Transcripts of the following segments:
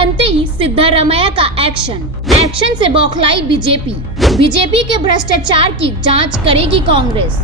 बनते ही सिद्धारमैया का एक्शन से बौखलाई बीजेपी के भ्रष्टाचार की जांच करेगी कांग्रेस।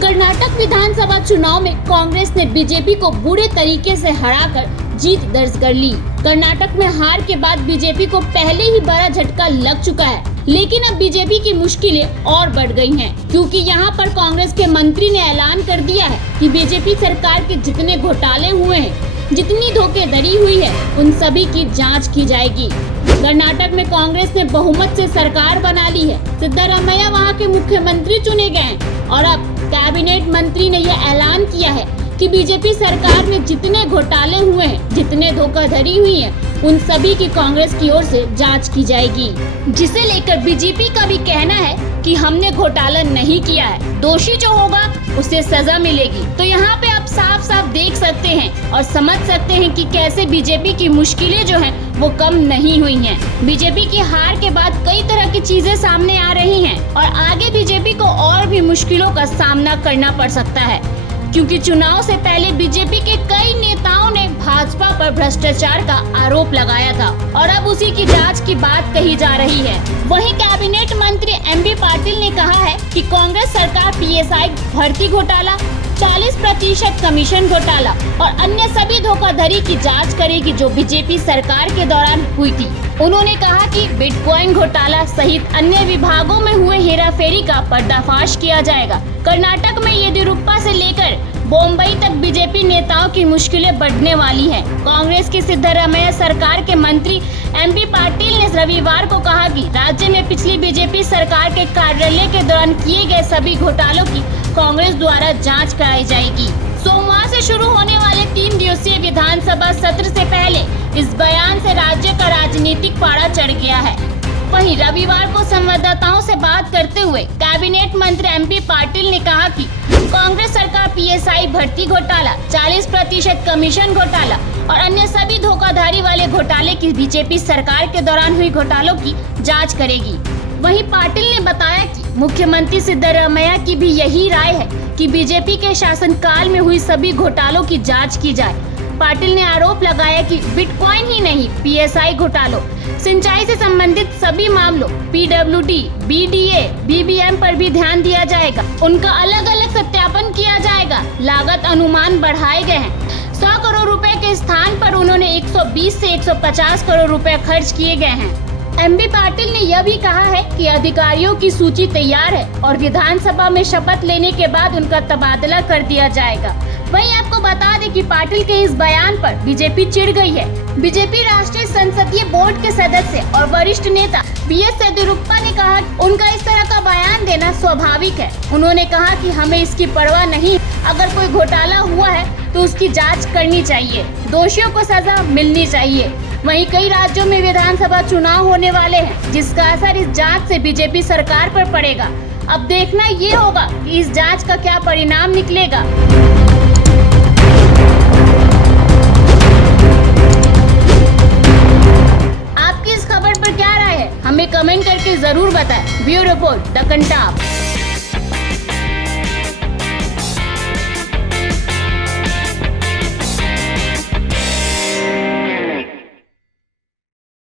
कर्नाटक विधानसभा चुनाव में कांग्रेस ने बीजेपी को बुरे तरीके से हराकर जीत दर्ज कर ली। कर्नाटक में हार के बाद बीजेपी को पहले ही बड़ा झटका लग चुका है, लेकिन अब बीजेपी की मुश्किलें और बढ़ गई हैं, क्योंकि यहाँ पर कांग्रेस के मंत्री ने ऐलान कर दिया है कि बीजेपी सरकार के जितने घोटाले हुए हैं, जितनी धोखाधड़ी हुई है, उन सभी की जांच की जाएगी। कर्नाटक में कांग्रेस ने बहुमत से सरकार बना ली है। सिद्धारमैया वहाँ के मुख्यमंत्री चुने गए हैं और अब कैबिनेट मंत्री ने यह ऐलान किया है कि बीजेपी सरकार में जितने घोटाले हुए हैं, जितने धोखाधड़ी हुई है, उन सभी की कांग्रेस की ओर से जांच की जाएगी, जिसे लेकर बीजेपी का भी कहना है कि हमने घोटाला नहीं किया है, दोषी जो होगा उसे सजा मिलेगी। तो यहाँ पे आप साफ साफ देख सकते हैं और समझ सकते हैं कि कैसे बीजेपी की मुश्किलें जो हैं वो कम नहीं हुई हैं। बीजेपी की हार के बाद कई तरह की चीजें सामने आ रही हैं और आगे बीजेपी को और भी मुश्किलों का सामना करना पड़ सकता है, क्योंकि चुनाव से पहले बीजेपी के कई नेताओं ने भाजपा पर भ्रष्टाचार का आरोप लगाया था और अब उसी की जांच की बात कही जा रही है। वहीं कैबिनेट मंत्री एमबी पाटिल ने कहा है कि कांग्रेस सरकार पीएसआई भर्ती घोटाला, 40% कमीशन घोटाला और अन्य सभी धोखाधड़ी की जांच करेगी जो बीजेपी सरकार के दौरान हुई थी। उन्होंने कहा कि बिटकॉइन घोटाला सहित अन्य विभागों में हुए हेराफेरी का पर्दाफाश किया जाएगा। कर्नाटक में येदियुरप्पा से लेकर बम्बई तक बीजेपी नेताओं की मुश्किलें बढ़ने वाली हैं। कांग्रेस की सिद्धारमैया सरकार के मंत्री एमबी पाटिल ने रविवार को कहा कि राज्य में पिछली बीजेपी सरकार के कार्यालय के दौरान किए गए सभी घोटालों की कांग्रेस द्वारा जांच कराई जाएगी। सोमवार से शुरू होने वाले 3 दिवसीय विधानसभा सत्र से पहले इस बयान से राज्य का राजनीतिक पारा चढ़ गया है। वहीं रविवार को संवाददाताओं से बात करते हुए कैबिनेट मंत्री एमपी पाटिल ने कहा कि कांग्रेस सरकार पीएसआई भर्ती घोटाला, 40% कमीशन घोटाला और अन्य सभी धोखाधड़ी वाले घोटाले की बीजेपी सरकार के दौरान हुई घोटालों की जांच करेगी। वहीं पाटिल ने बताया कि मुख्यमंत्री सिद्धारमैया की भी यही राय है कि बीजेपी के शासनकाल में हुई सभी घोटालों की जांच की जाए। पाटिल ने आरोप लगाया कि बिटकॉइन ही नहीं, पीएसआई घोटालों, सिंचाई से संबंधित सभी मामलों, पीडब्ल्यूडी, बीडीए, बीबीएम पर भी ध्यान दिया जाएगा। उनका अलग अलग सत्यापन किया जाएगा। लागत अनुमान बढ़ाए गए हैं। 100 करोड़ रुपए के स्थान पर उन्होंने 120 से 150 करोड़ रुपए खर्च किए गए हैं। एमबी पाटिल ने यह भी कहा है कि अधिकारियों की सूची तैयार है और विधानसभा में शपथ लेने के बाद उनका तबादला कर दिया जाएगा। वहीं आपको बता दें कि पाटिल के इस बयान पर बीजेपी चिढ़ गई है। बीजेपी राष्ट्रीय संसदीय बोर्ड के सदस्य और वरिष्ठ नेता बीएस येदियुरप्पा ने कहा उनका इस तरह का बयान देना स्वाभाविक है। उन्होंने कहा कि हमें इसकी परवाह नहीं, अगर कोई घोटाला हुआ है तो उसकी जांच करनी चाहिए, दोषियों को सजा मिलनी चाहिए। वहीं कई राज्यों में विधानसभा चुनाव होने वाले हैं, जिसका असर इस जांच से बीजेपी सरकार पर पड़ेगा। अब देखना ये होगा कि इस जांच का क्या परिणाम निकलेगा। आपकी इस खबर पर क्या राय है, हमें कमेंट करके जरूर बताएं। Bureau report, the Kantap.